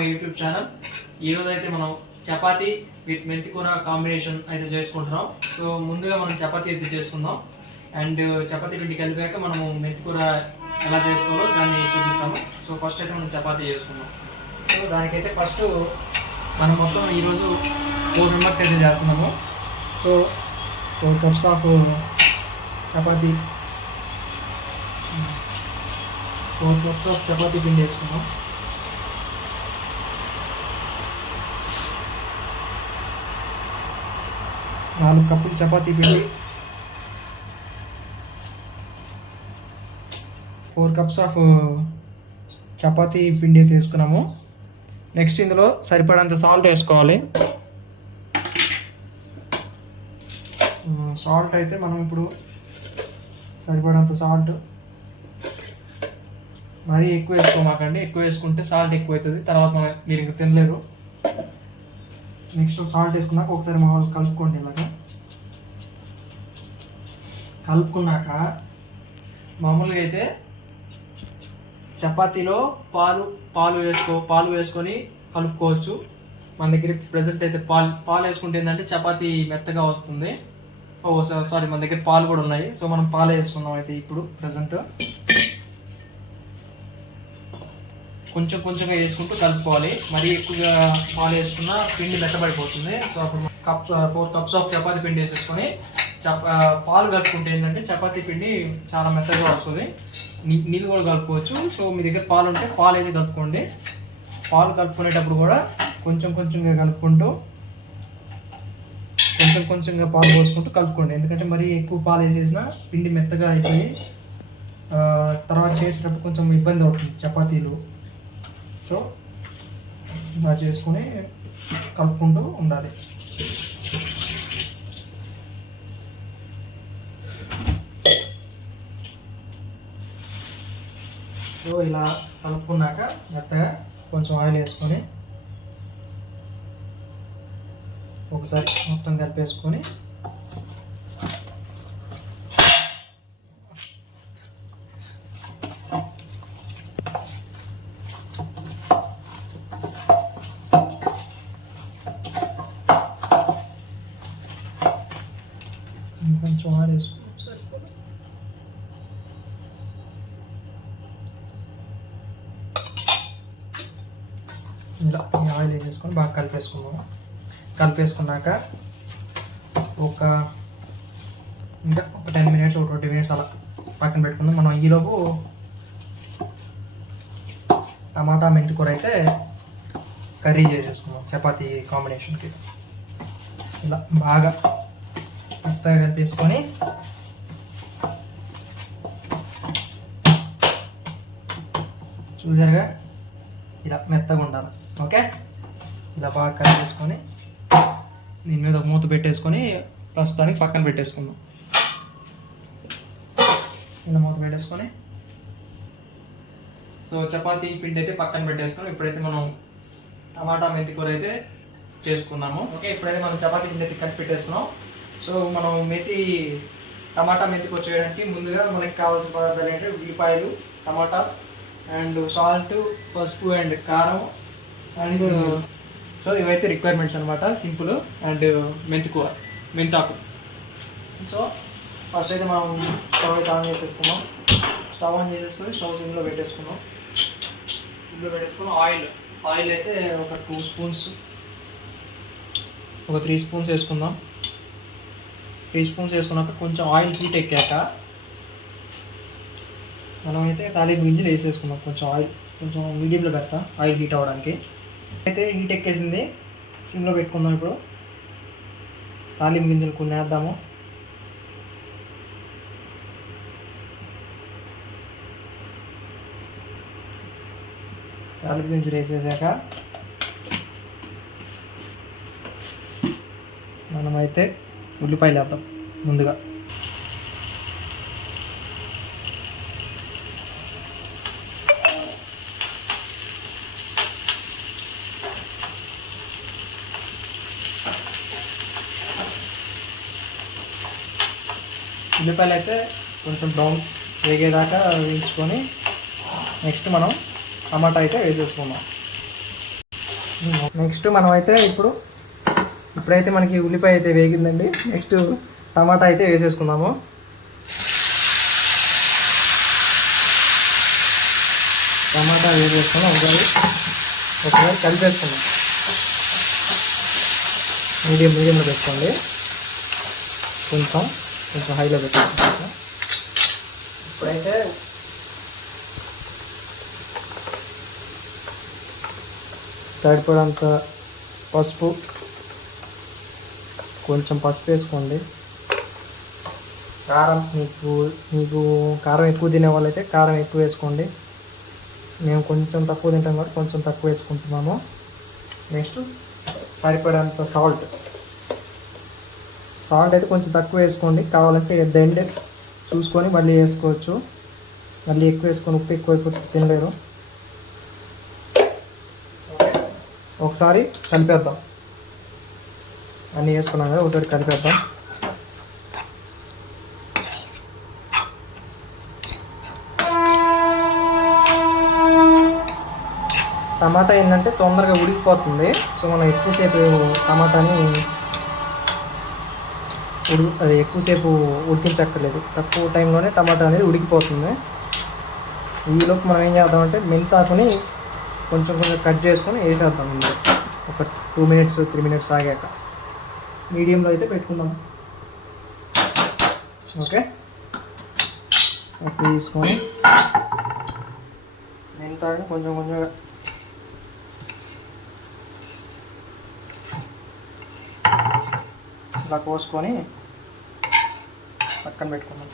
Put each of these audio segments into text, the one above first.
My YouTube channel. ఈ రోజు అయితే మనం చపాతి విత్ మెంతికూర కాంబినేషన్ అయితే చేసుకుంటున్నాం. సో ముందుగా మనం చపాతి అయితే చేసుకుందాం. అండ్ చపాతీ పిండి కలిపాక మనము మెంతికూర ఎలా చేసుకోవాలో దాన్ని చూపిస్తాము. సో ఫస్ట్ అయితే మనం చపాతి చేసుకుందాం. సో దానికైతే ఫస్ట్ మనం మొత్తం ఈరోజు ఫోర్ మెంబర్స్కి అయితే చేస్తున్నాము. So four cups of chapati. Four cups of chapati పిండి వేసుకున్నాం నాలుగు కప్పులు చపాతీ పిండి ఫోర్ కప్స్ ఆఫ్ చపాతీ పిండి అయితే వేసుకున్నాము నెక్స్ట్ ఇందులో సరిపడంత సాల్ట్ వేసుకోవాలి. సాల్ట్ అయితే మనం ఇప్పుడు సరిపడంత సాల్ట్ మరీ ఎక్కువ వేసుకోమాకండి. ఎక్కువ వేసుకుంటే సాల్ట్ ఎక్కువ అవుతుంది తర్వాత మనం మీరు ఇంకా తినలేరు నెక్స్ట్ సాల్ట్ వేసుకున్నాక ఒకసారి మామూలు కలుపుకోండి ఇలాగా కలుపుకున్నాక మామూలుగా అయితే చపాతీలో పాలు పాలు వేసుకో పాలు వేసుకొని కలుపుకోవచ్చు. మన దగ్గర ప్రజెంట్ అయితే పాలు పాలు వేసుకుంటే ఏంటంటే చపాతీ మెత్తగా వస్తుంది. ఓ సారీ మన దగ్గర పాలు కూడా ఉన్నాయి. సో మనం పాలు వేసుకున్నాం అయితే ఇప్పుడు ప్రజెంట్ కొంచెం కొంచెంగా వేసుకుంటూ కలుపుకోవాలి. మరీ ఎక్కువగా పాలు వేసుకున్నా పిండి మెత్తబడిపోతుంది. సో అప్పుడు cup four cups of chapati పిండి వేసేసుకొని చప పాలు కలుపుకుంటే ఏంటంటే చపాతీ పిండి చాలా మెత్తగా వస్తుంది. నీళ్ళు కూడా కలుపుకోవచ్చు. సో మీ దగ్గర పాలు ఉంటే పాలు అయితే కలుపుకోండి. పాలు కలుపుకునేటప్పుడు కూడా కొంచెం కొంచెంగా కలుపుకుంటూ కొంచెం కొంచెంగా పాలు పోసుకుంటూ కలుపుకోండి. ఎందుకంటే మరీ ఎక్కువ పాలు వేసేసినా పిండి మెత్తగా అయిపోయి తర్వాత చేసేటప్పుడు కొంచెం ఇబ్బంది అవుతుంది చపాతీలు. సో ఇలా చేసుకుని కలుపుకుంటూ ఉండాలి. సో ఇలా కలుపుకున్నాక మెత్తగా కొంచెం ఆయిల్ వేసుకొని ఒకసారి మొత్తం కలిపేసుకొని కొంచెం ఆయిల్ వేసుకొని సరిపోదు ఇలా ఈ ఆయిల్ బాగా కలిపేసుకున్నాము కలిపేసుకున్నాక ఒక ఇంకా ఒక టెన్ మినిట్స్ ఒక ట్వంటీ మినిట్స్ అలా పక్కన పెట్టుకుందాం. మనం ఈలోపు టమాటా మెంతి కూర అయితే కర్రీ చేసేసుకుందాం చపాతీ కాంబినేషన్కి. ఇలా బాగా మెత్తగా కలిపేసుకొని చూసారుగా? ఇలా మెత్తగా ఉండాలి. ఓకే? ఇలా బాగా చేసుకొని దీని మీద ఒక మూత పెట్టేసుకొని ప్రస్తుతానికి పక్కన పెట్టేసుకుందాం. ఇలా మూత పెట్టేసుకొని. సో చపాతీ పిండి అయితే పక్కన పెట్టేసుకొని ఇప్పుడైతే మనం టమాటా మెంతి కూర అయితే చేసుకున్నాము. ఓకే ఇప్పుడైతే మనం చపాతీ పిండి అయితే కట్ పెట్టేసుకున్నాం. సో మనం మెతి టమాటా మెంతి కూర చేయడానికి ముందుగా మనకి కావాల్సిన పదార్థాలు ఏంటంటే ఉల్లిపాయలు టమాటా అండ్ సాల్ట్ పసుపు అండ్ కారం అండ్ సో ఇవైతే రిక్వైర్మెంట్స్ అనమాట సింపుల్ అండ్ మెంతికూర మెంతాకు సో ఫస్ట్ అయితే మనం స్టవ్ అయితే ఆన్ చేసేసుకున్నాం. స్టవ్ ఆన్ చేసేసుకొని స్టవ్ సిమ్లో పెట్టేసుకున్నాం. సిమ్లో పెట్టేసుకున్నాం ఆయిల్ ఆయిల్ అయితే ఒక టూ స్పూన్స్. ఒక త్రీ స్పూన్స్ వేసుకుందాం. త్రీ స్పూన్స్ వేసుకున్నాక కొంచెం ఆయిల్ హీట్ ఎక్కాక మనమైతే తాలింపు గింజలు వేసేసుకున్నాం. కొంచెం ఆయిల్ కొంచెం మీడియంలో పెడతా ఆయిల్ హీట్ అవ్వడానికి. అయితే హీట్ ఎక్కేసింది. సిమ్లో పెట్టుకుందాం ఇప్పుడు. తాలింపు గింజలు కొన్ని వేద్దాము. తాలింపు గింజలు వేసేసాక మనమైతే ఉల్లిపాయలు వేద్దాం ముందుగా. ఉల్లిపాయలు అయితే కొంచెం బ్రౌన్ వేగేదాకా వేయించుకొని నెక్స్ట్ మనం టమాటా అయితే వేసేసుకుందాం. నెక్స్ట్ మనం అయితే ఇప్పుడు ఇప్పుడైతే మనకి ఉల్లిపాయ అయితే వేగిందండి. నెక్స్ట్ టమాటా అయితే వేసేసుకుందాము. టమాటా వేసేసుకున్నాం ఒకసారి ఒకసారి కలిపేసుకుందాం. మీడియం మీడియంలో పెట్టుకోండి. కొంచెం కొంచెం హైలో పెట్టుకోండి ఇప్పుడైతే సరిపడంత పసుపు కొంచెం పసుపు వేసుకోండి. కారం మీకు మీకు కారం ఎక్కువ తినే వాళ్ళైతే కారం ఎక్కువ వేసుకోండి. మేము కొంచెం తక్కువ తింటాం కాబట్టి కొంచెం తక్కువ వేసుకుంటున్నాము. నెక్స్ట్ సరిపడంత సాల్ట్ సాల్ట్ అయితే కొంచెం తక్కువ వేసుకోండి. కావాలంటే దండే చూసుకొని మళ్ళీ వేసుకోవచ్చు. మళ్ళీ ఎక్కువ వేసుకొని ఉప్పు ఎక్కువ అయిపోతే తినలేరు. ఒకసారి కలిపేద్దాం. అన్నీ వేసుకున్నాం కదా ఒకసారి కలిపేద్దాం. టమాటా ఏంటంటే తొందరగా ఉడికిపోతుంది. సో మనం ఎక్కువసేపు టమాటాని ఉడి అది ఎక్కువసేపు ఉడికించక్కర్లేదు. తక్కువ టైంలోనే టమాటా అనేది ఉడికిపోతుంది. ఈలోపు మనం ఏం చేద్దామంటే మెంతాకుని కొంచెం కొంచెం కట్ చేసుకొని వేసేద్దాం ఒక టూ మినిట్స్ త్రీ మినిట్స్ ఆగాక. మీడియంలో అయితే పెట్టుకుందాం. ఓకే? తీసుకొని మెంతాకుని కొంచెం కొంచెం ఇలా కోసుకొని పక్కన పెట్టుకున్నాం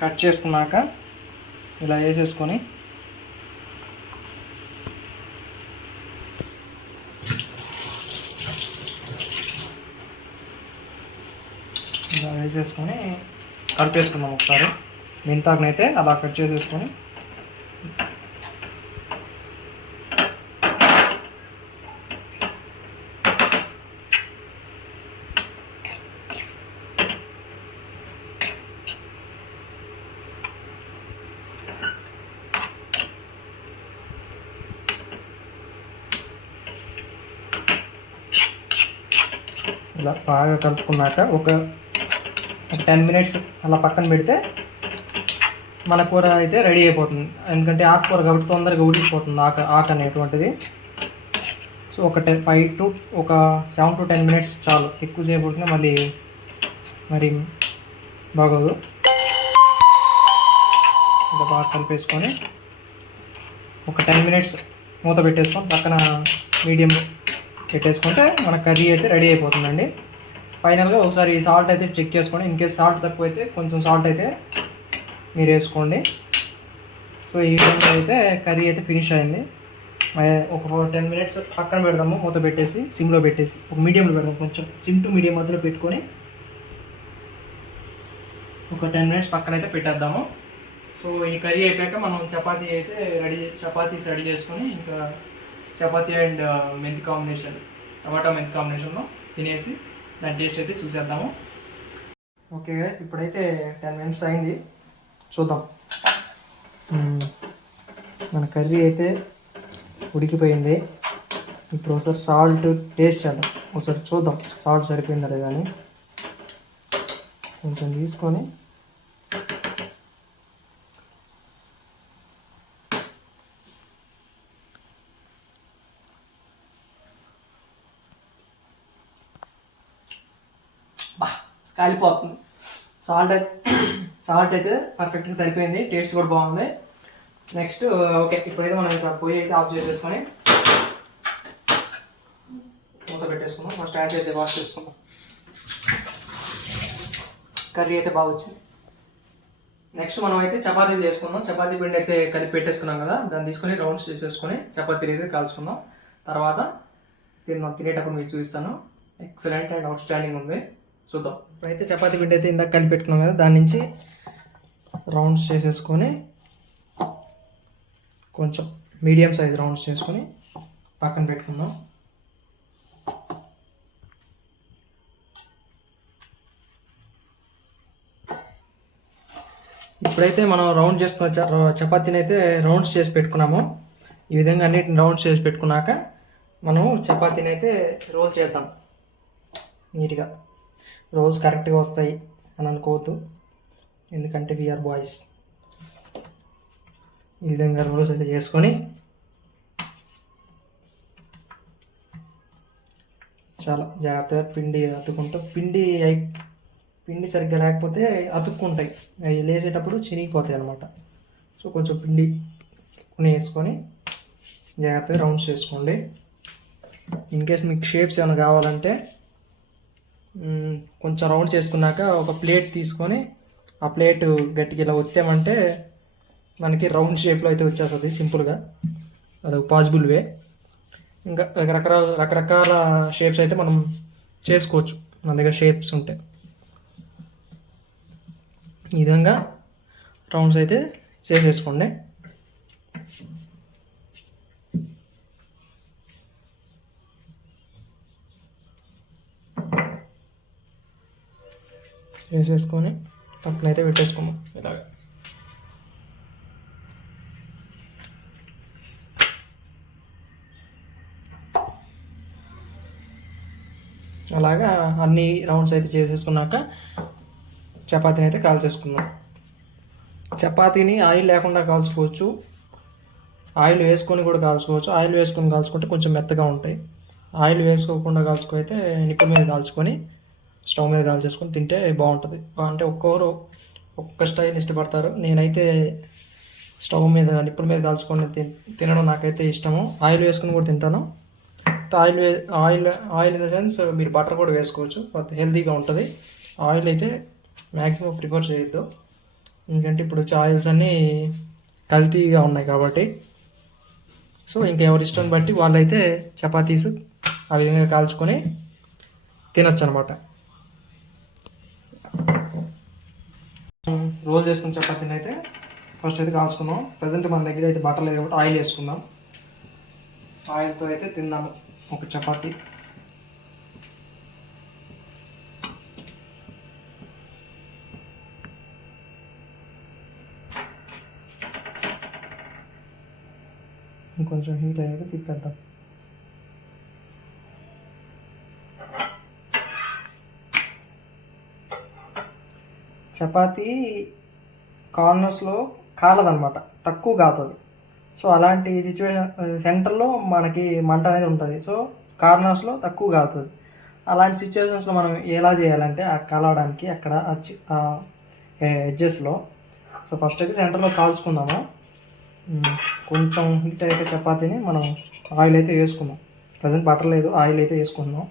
కట్ చేసుకున్నాక ఇలా వేసేసుకొని ఇలా వేసేసుకొని కలిపేసుకున్నాం ఒకసారి. మింతాకునైతే అలా కట్ చేసేసుకొని ఇలా బాగా కలుపుకున్నాక ఒక ఒక టెన్ మినిట్స్ అలా పక్కన పెడితే మన కూర అయితే రెడీ అయిపోతుంది. ఎందుకంటే ఆకుకూర కాబట్టి తొందరగా ఉడికిపోతుంది ఆక ఆకు అనేటువంటిది. సో ఒక టెన్ ఫైవ్ టు ఒక సెవెన్ టు టెన్ మినిట్స్ చాలు. ఎక్కువసేపు ఉడికినా మళ్ళీ మరి బాగోదు. ఇలా బాగా కలిపేసుకొని ఒక టెన్ మినిట్స్ మూత పెట్టేసుకొని పక్కన మీడియం పెట్టేసుకుంటే మన కర్రీ అయితే రెడీ అయిపోతుందండి. ఫైనల్గా ఒకసారి సాల్ట్ అయితే చెక్ చేసుకోండి. ఇన్ కేస్ సాల్ట్ తక్కువ అయితే కొంచెం సాల్ట్ అయితే మీరు వేసుకోండి. సో ఈ విధంగా అయితే కర్రీ అయితే ఫినిష్ అయింది. ఒక టెన్ మినిట్స్ పక్కన పెడదాము మూత పెట్టేసి సిమ్లో పెట్టేసి ఒక మీడియంలో పెడదాం కొంచెం సిమ్ టు మీడియం మధ్యలో పెట్టుకొని ఒక టెన్ మినిట్స్ పక్కన అయితే పెట్టేద్దాము. సో ఈ కర్రీ అయిపోయాక మనం చపాతీ అయితే రెడీ చపాతీస్ రెడీ చేసుకొని ఇంకా చపాతీ అండ్ మెంతి కాంబినేషన్ టమాటా మెంతి కాంబినేషన్లో తినేసి దాని టేస్ట్ అయితే చూసేద్దాము. ఓకే గైస్ ఇప్పుడైతే టెన్ మినిట్స్ అయింది. చూద్దాం. మన కర్రీ అయితే ఉడికిపోయింది. ఇప్పుడు ఒకసారి సాల్ట్ టేస్ట్ చేద్దాం. ఒకసారి చూద్దాం. సాల్ట్ సరిపోయిందా లేదా అని. కొంచెం తీసుకొని కాలిపోతుంది. సాల్ట్ అయితే సాల్ట్ అయితే పర్ఫెక్ట్గా సరిపోయింది. టేస్ట్ కూడా బాగుంది. నెక్స్ట్ ఓకే uh, ఇప్పుడైతే మనం ఇక్కడ పొయ్యి అయితే ఆఫ్ చేసేసుకొని మూత పెట్టేసుకున్నాం ఫస్ట్ యాడ్ అయితే వాష్ చేసుకుందాం. కర్రీ అయితే బాగా వచ్చింది. నెక్స్ట్ మనం అయితే చపాతీలు చేసుకుందాం. చపాతీ పిండి అయితే కలిపి పెట్టేసుకున్నాం కదా. దాన్ని తీసుకొని రౌండ్స్ చేసేసుకొని చపాతీలు అయితే కాల్చుకుందాం. తర్వాత తిందాం తినేటప్పుడు మీకు చూపిస్తాను. ఎక్సలెంట్ అండ్ అవుట్ స్టాండింగ్ ఉంది. చూద్దాం. ఇప్పుడైతే చపాతి పిండి అయితే ఇందాక కలిపి పెట్టుకున్నాం కదా దాని నుంచి రౌండ్స్ చేసేసుకొని కొంచెం మీడియం సైజ్ రౌండ్స్ చేసుకొని పక్కన పెట్టుకుందాం. ఇప్పుడైతే మనం రౌండ్ చేసుకున్న చపాతీని అయితే రౌండ్స్ చేసి పెట్టుకున్నాము. ఈ విధంగా అన్నిటిని రౌండ్స్ చేసి పెట్టుకున్నాక మనం చపాతీని అయితే రోల్ చేద్దాం. నీట్గా. రోజు కరెక్ట్గా వస్తాయి అని అనుకోవద్దు. ఎందుకంటే వీఆర్ బాయ్స్ ఈ విధంగా రోల్స్ అయితే చేసుకొని చాలా జాగ్రత్తగా పిండి అతుకుంటూ పిండి అయి పిండి సరిగ్గా లేకపోతే అతుక్కుంటాయి. అవి లేచేటప్పుడు చినిగిపోతాయి అన్నమాట. సో కొంచెం పిండి కొన్ని వేసుకొని జాగ్రత్తగా రౌండ్స్ చేసుకోండి. ఇన్ కేస్ మీకు షేప్స్ ఏమైనా కావాలంటే కొంచెం రౌండ్ చేసుకున్నాక ఒక ప్లేట్ తీసుకొని ఆ ప్లేట్ గట్టిగా ఇలా ఒత్తామంటే మనకి రౌండ్ షేప్లో అయితే వచ్చేస్తుంది సింపుల్గా. అదొక పాసిబుల్ వే. ఇంకా రకరకాల రకరకాల షేప్స్ అయితే మనం చేసుకోవచ్చు. మన దగ్గర షేప్స్ ఉంటాయి ఈ విధంగా రౌండ్స్ అయితే చేసేసుకోండి. వేసేసుకొని పక్కనైతే పెట్టేసుకున్నాం ఇలాగ. అలాగా అన్ని రౌండ్స్ అయితే చేసేసుకున్నాక చపాతీని అయితే కాల్ చేసుకుందాం. చపాతీని ఆయిల్ లేకుండా కాల్చుకోవచ్చు. ఆయిల్ వేసుకొని కూడా కాల్చుకోవచ్చు. ఆయిల్ వేసుకొని కాల్చుకుంటే కొంచెం మెత్తగా ఉంటాయి. ఆయిల్ వేసుకోకుండా కాల్చుకైతే నిప్పుల మీద కాల్చుకొని స్టవ్ మీద కాల్చేసుకొని తింటే బాగుంటుంది. అంటే ఒక్కొక్కరు ఒక్కొక్క స్టైల్ ఇష్టపడతారు. నేనైతే స్టవ్ మీద నిప్పుల మీద కాల్చుకొని తినడం నాకైతే ఇష్టము. ఆయిల్ వేసుకొని కూడా తింటాను. Oil way oil oil in the sense మీరు బటర్ కూడా వేసుకోవచ్చు. బట్ హెల్తీగా ఉంటుంది. ఆయిల్ అయితే మ్యాక్సిమం ప్రిఫర్ చేయొద్దు. ఎందుకంటే ఇప్పుడు వచ్చే ఆయిల్స్ అన్నీ కల్తీగా ఉన్నాయి కాబట్టి. సో ఇంకా ఎవరి ఇష్టం బట్టి వాళ్ళైతే చపాతీస్ ఆ విధంగా కాల్చుకొని తినొచ్చు అనమాట రోల్ చేసుకున్న చపాతీని అయితే ఫస్ట్ అయితే కాల్చుకుందాం. ప్రజెంట్ మన దగ్గర అయితే బటర్ లేదు కాబట్టి ఆయిల్ వేసుకుందాం. ఆయిల్తో అయితే తిందాము ఒక చపాతీ. ఇంకొంచెం హీట్ అయ్యాక తిప్పేద్దాం. చపాతీ కార్నర్స్లో కాలదనమాట తక్కువ కాతుంది సో అలాంటి సిచ్యువేషన్ సెంటర్లో మనకి మంట అనేది ఉంటుంది. సో కార్నర్స్లో తక్కువ కాతుంది అలాంటి సిచ్యువేషన్స్లో మనం ఎలా చేయాలంటే ఆ కలవడానికి అక్కడ ఎడ్జెస్లో. సో ఫస్ట్ అయితే సెంటర్లో కాల్చుకుందాము. కొంచెం హీట్ అయితే చపాతీని మనం ఆయిల్ అయితే వేసుకుందాం. ప్రజెంట్ బటర్ లేదు ఆయిల్ అయితే వేసుకుందాం.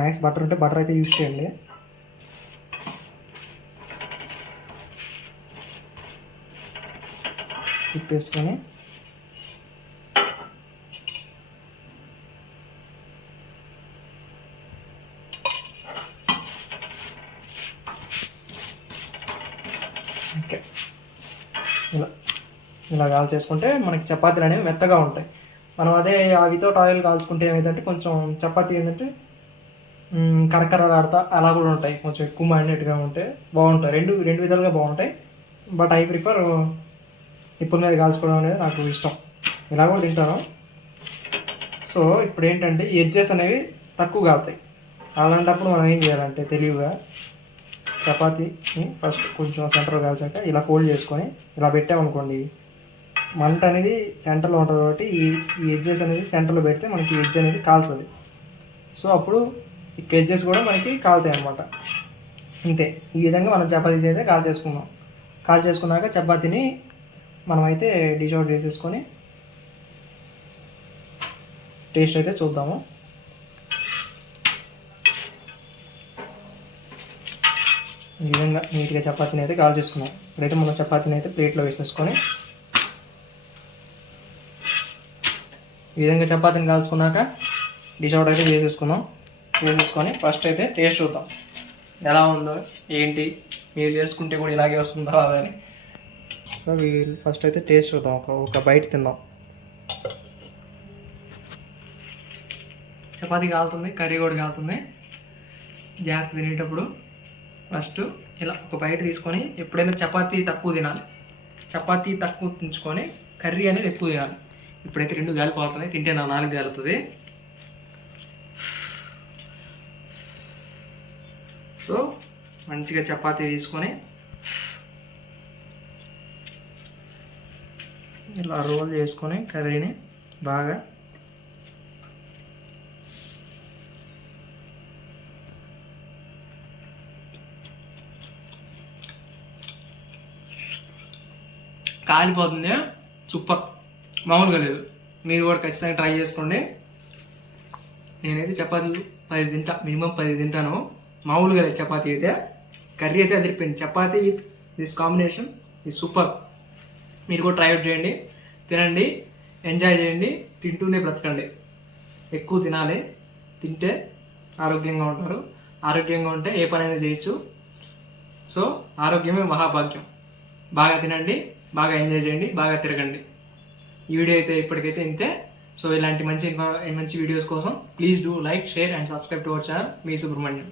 మ్యాక్స్ బటర్ ఉంటే బటర్ అయితే యూజ్ చేయండి. తిప్పేసుకొని ఓకే. ఇలా ఇలా కాల్ చేసుకుంటే మనకి చపాతీలు అనేవి మెత్తగా ఉంటాయి. మనం అదే అవితో వితౌట్ ఆయిల్ కాల్చుకుంటే ఏమైందంటే కొంచెం చపాతీ ఏంటంటే కరకరలాడతా అలా కూడా ఉంటాయి. కొంచెం ఎక్కువ మైండెడ్గా ఉంటే బాగుంటాయి. రెండు రెండు విధాలుగా బాగుంటాయి. బట్ ఐ ప్రిఫర్ నిప్పుల మీద కాల్చుకోవడం అనేది నాకు ఇష్టం. ఇలా కూడా తింటాను. సో ఇప్పుడు ఏంటంటే ఎడ్జెస్ అనేవి తక్కువ కాలుతాయి అలాంటప్పుడు మనం ఏం చేయాలంటే తెలివిగా చపాతీని ఫస్ట్ కొంచెం సెంటర్లో కాల్చాక ఇలా ఫోల్డ్ చేసుకొని ఇలా పెట్టామనుకోండి మంట అనేది సెంటర్లో ఉంటుంది కాబట్టి ఈ ఈ ఎడ్జెస్ అనేది సెంటర్లో పెడితే మనకి ఎడ్జ్ అనేది కాలుతుంది. సో అప్పుడు ఈ ఎడ్జెస్ కూడా మనకి కాలుతాయి అనమాట అంతే. ఈ విధంగా మనం చపాతీస్ అయితే కాల్ చేసుకున్నాం కాల్ చేసుకున్నాక చపాతీని మనమైతే డిష్ అవుట్ చేసేసుకొని టేస్ట్ అయితే చూద్దాము. ఈ విధంగా నీట్గా చపాతీని అయితే కాల్ చేసుకున్నాం. ఇప్పుడైతే మనం చపాతీని అయితే ప్లేట్లో వేసేసుకొని ఈ విధంగా చపాతీని కాల్చుకున్నాక డిష్ అవుట్ అయితే వేసేసుకుందాం వేసేసుకొని ఫస్ట్ అయితే టేస్ట్ చూద్దాం. ఎలా ఉందో ఏంటి మీరు చేసుకుంటే కూడా ఇలాగే వస్తుందా అని. సో వీళ్ళు ఫస్ట్ అయితే టేస్ట్ చూద్దాం. ఒక ఒక బయట తిందాం. చపాతీ కాలుతుంది కర్రీ కూడా కాలుతుంది. జాగ్రత్త తినేటప్పుడు ఫస్ట్ ఇలా ఒక బయట తీసుకొని ఎప్పుడైనా చపాతీ తక్కువ తినాలి. చపాతీ తక్కువ తించుకొని కర్రీ అనేది ఎక్కువ తినాలి ఇప్పుడైతే రెండు గాలి పోతున్నాయి తింటే నా నాలుగు గాలుతుంది సో మంచిగా చపాతీ తీసుకొని ఇలా రోల్ చేసుకొని కర్రీని బాగా కాలిపోతుంది. సూపర్ మామూలుగా లేదు. మీరు కూడా ఖచ్చితంగా ట్రై చేసుకోండి. నేనైతే చపాతీలు పది తింటా మినిమం పది తింటాను. మామూలుగా లేదు చపాతీ అయితే. కర్రీ అయితే అదిరిపోయింది. చపాతీ విత్ దిస్ కాంబినేషన్ ఇది సూపర్ మీరు కూడా ట్రై అవుట్ చేయండి. తినండి. ఎంజాయ్ చేయండి. తింటూనే బ్రతకండి. ఎక్కువ తినాలి. తింటే ఆరోగ్యంగా ఉంటారు. ఆరోగ్యంగా ఉంటే ఏ పనైనా చేయొచ్చు. సో ఆరోగ్యమే మహాభాగ్యం. బాగా తినండి. బాగా ఎంజాయ్ చేయండి. బాగా తిరగండి. ఈ వీడియో అయితే ఇప్పటికైతే ఇంతే. సో ఇలాంటి మంచి మంచి వీడియోస్ కోసం please do like share and subscribe to our channel me Subrahmanyam.